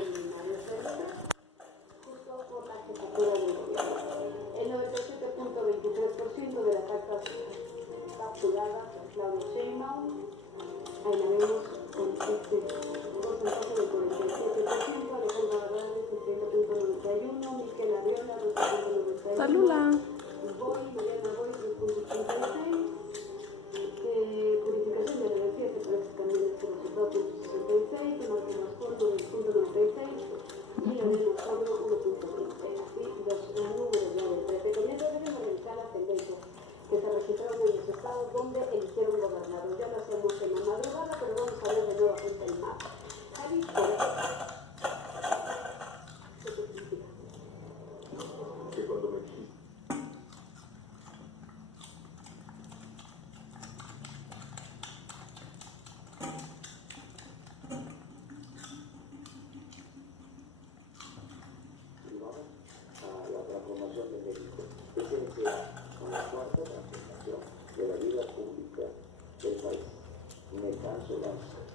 preliminares realizadas, justo por la jefatura del gobierno. El 97.23% de las actas capturadas por Claudia Sheinbaum, ahí la vemos con este porcentaje del 47%, Alejandro Hernández 70.91%, Miquel Arriola 12.91%, Salula. Mariana Boy 3.86%, Purificación de la Energía, que parece también este resultado 0.66%, Marco Mascorno 2.96% y Leonel Mascorno 1.26%. Así los números ya del prefe. Con eso deben revisar las tendencias que se registraron en los estados donde eligieron gobernador. Ya lo hacemos en la madrugada, pero vamos a ver de nuevo el mapa. Jalisco. Que cuando me dijiste a la transformación de México, que tiene que ver con la cuarta transformación de la vida pública del país. Me canso de